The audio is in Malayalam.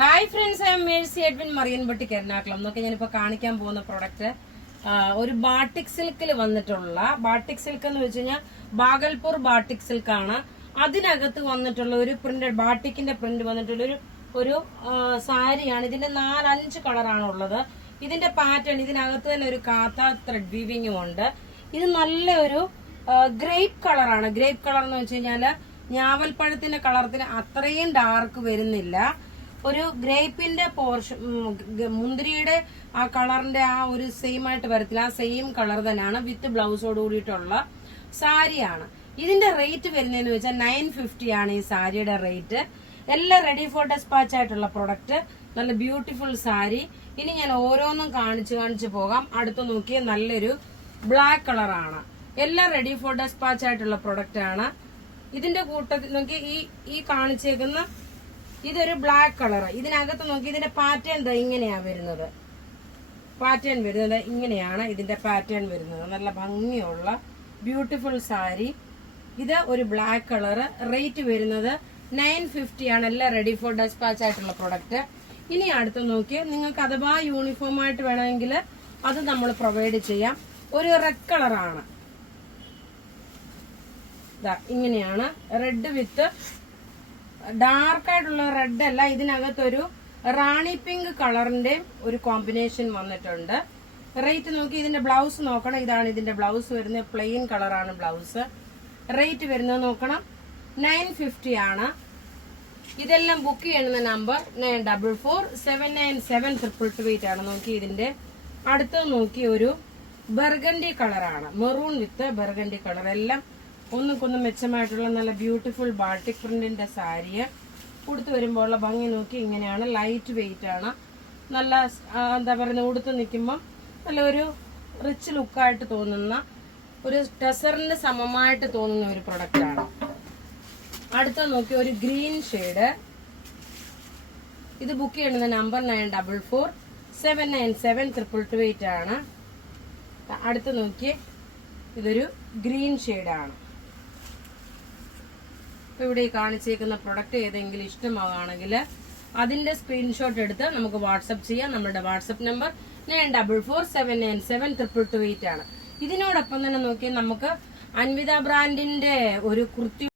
Hi friends, I am Mercy Edwin മറിയൻപട്ടിക്ക് എറണാകുളം. എന്നൊക്കെ ഞാനിപ്പോ കാണിക്കാൻ പോകുന്ന പ്രൊഡക്റ്റ് ഒരു ബാട്ടിക് സിൽക്കിൽ വന്നിട്ടുള്ള ബാട്ടിക് സിൽക്ക് എന്ന് വെച്ച് കഴിഞ്ഞാൽ ബാഗൽപൂർ ബാട്ടിക് സിൽക്ക് ആണ്. അതിനകത്ത് വന്നിട്ടുള്ള ഒരു പ്രിന്റ്, ബാട്ടിക്കിന്റെ പ്രിന്റ് വന്നിട്ടുള്ള ഒരു സാരിയാണ്. ഇതിന്റെ 4-5 കളറാണ് ഉള്ളത്. ഇതിന്റെ പാറ്റേൺ, ഇതിനകത്ത് തന്നെ ഒരു കാത്ത ത്രെഡ് വീവിങ്ങും ഉണ്ട്. ഇത് നല്ല ഒരു ഗ്രേപ്പ് കളറാണ്. ഗ്രേപ്പ് കളർ എന്ന് വെച്ച് കഴിഞ്ഞാല് ഞാവൽപ്പഴത്തിന്റെ കളറത്തിന് അത്രയും ഡാർക്ക് വരുന്നില്ല. ഒരു ഗ്രേപ്പിന്റെ പോർഷൻ, മുന്തിരിയുടെ ആ കളറിന്റെ ആ ഒരു സെയിം ആയിട്ട് വരത്തില്ല. ആ സെയിം കളർ തന്നെയാണ് വിത്ത് ബ്ലൗസോട് കൂടിയിട്ടുള്ള സാരിയാണ്. ഇതിന്റെ റേറ്റ് വരുന്നതെന്ന് വെച്ചാൽ 950 ആണ് ഈ സാരിയുടെ റേറ്റ്. എല്ലാം റെഡി ഫോർ ഡെസ്പാച്ച് ആയിട്ടുള്ള പ്രൊഡക്റ്റ്. നല്ല ബ്യൂട്ടിഫുൾ സാരി. ഇനി ഞാൻ ഓരോന്നും കാണിച്ചു പോകാം. അടുത്ത് നോക്കിയ നല്ലൊരു ബ്ലാക്ക് കളറാണ്. എല്ലാം റെഡി ഫോർ ഡെസ്പാച്ച് ആയിട്ടുള്ള പ്രൊഡക്റ്റ് ആണ്. ഇതിന്റെ കൂട്ടത്തിൽ നോക്കി ഈ കാണിച്ചേക്കുന്ന ഇതൊരു ബ്ലാക്ക് കളർ. ഇതിനകത്ത് നോക്കി ഇതിന്റെ പാറ്റേൺ ഇങ്ങനെയാ വരുന്നത്. പാറ്റേൺ വരുന്നത് ഇങ്ങനെയാണ്. ഇതിന്റെ പാറ്റേൺ വരുന്നത് നല്ല ഭംഗിയുള്ള ബ്യൂട്ടിഫുൾ സാരി. ഇത് ഒരു ബ്ലാക്ക് കളർ. റേറ്റ് വരുന്നത് 950 ആണ്. എല്ലാം റെഡി ഫോർ ഡെസ്പാച്ച് ആയിട്ടുള്ള പ്രൊഡക്റ്റ്. ഇനി അടുത്ത് നോക്കി നിങ്ങൾക്ക് അഥവാ യൂണിഫോം ആയിട്ട് വേണമെങ്കിൽ അത് നമ്മൾ പ്രൊവൈഡ് ചെയ്യാം. ഒരു റെഡ് കളറാണ്. ഇങ്ങനെയാണ് റെഡ് വിത്ത് ഡാർക്ക് ആയിട്ടുള്ള റെഡ് അല്ല, ഇതിനകത്തൊരു റാണി പിങ്ക് കളറിന്റെ ഒരു കോമ്പിനേഷൻ വന്നിട്ടുണ്ട്. റേറ്റ് നോക്കി ഇതിന്റെ ബ്ലൗസ് നോക്കണം. ഇതാണ് ഇതിന്റെ ബ്ലൗസ് വരുന്നത്. പ്ലെയിൻ കളറാണ് ബ്ലൗസ്. റേറ്റ് വരുന്നത് നോക്കണം 950 ആണ്. ഇതെല്ലാം ബുക്ക് ചെയ്യുന്ന നമ്പർ 94479722 ആണ്. നോക്കി ഇതിന്റെ അടുത്ത് നോക്കി ഒരു ബർഗണ്ടി കളറാണ്. മെറൂൺ വിത്ത് ബർഗണ്ടി കളർ. എല്ലാം ഒന്നുകൊന്ന് മെച്ചമായിട്ടുള്ള നല്ല ബ്യൂട്ടിഫുൾ ബാട്ടിക് പ്രിന്റിന്റെ സാരിയെ ഉടുത്ത് വരുമ്പോൾ ഉള്ള ഭംഗി നോക്കി ഇങ്ങനെയാണ്. ലൈറ്റ് വെയിറ്റ് ആണ്. നല്ല എന്താ പറയുക, ഉടുത്ത് നിൽക്കുമ്പോൾ നല്ല ഒരു റിച്ച് ലുക്കായിട്ട് തോന്നുന്ന, ഒരു ടെസറിന് സമമായിട്ട് തോന്നുന്ന ഒരു പ്രൊഡക്റ്റ് ആണ്. അടുത്ത നോക്കി ഒരു ഗ്രീൻ ഷെയ്ഡ്. ഇത് ബുക്ക് ചെയ്യുന്ന നമ്പർ 94479722 ആണ്. അടുത്ത് നോക്കി ഇതൊരു ഗ്രീൻ ഷെയ്ഡാണ്. ഇവിടെ ഈ കാണിച്ചേക്കുന്ന പ്രൊഡക്റ്റ് ഏതെങ്കിലും ഇഷ്ടമാവുകയാണെങ്കിൽ അതിന്റെ സ്ക്രീൻഷോട്ട് എടുത്ത് നമുക്ക് വാട്സപ്പ് ചെയ്യാം. നമ്മുടെ വാട്സപ്പ് നമ്പർ 94479722 ആണ്. ഇതിനോടൊപ്പം തന്നെ നോക്കി നമുക്ക് അൻവിത ബ്രാൻഡിന്റെ ഒരു കുർത്തി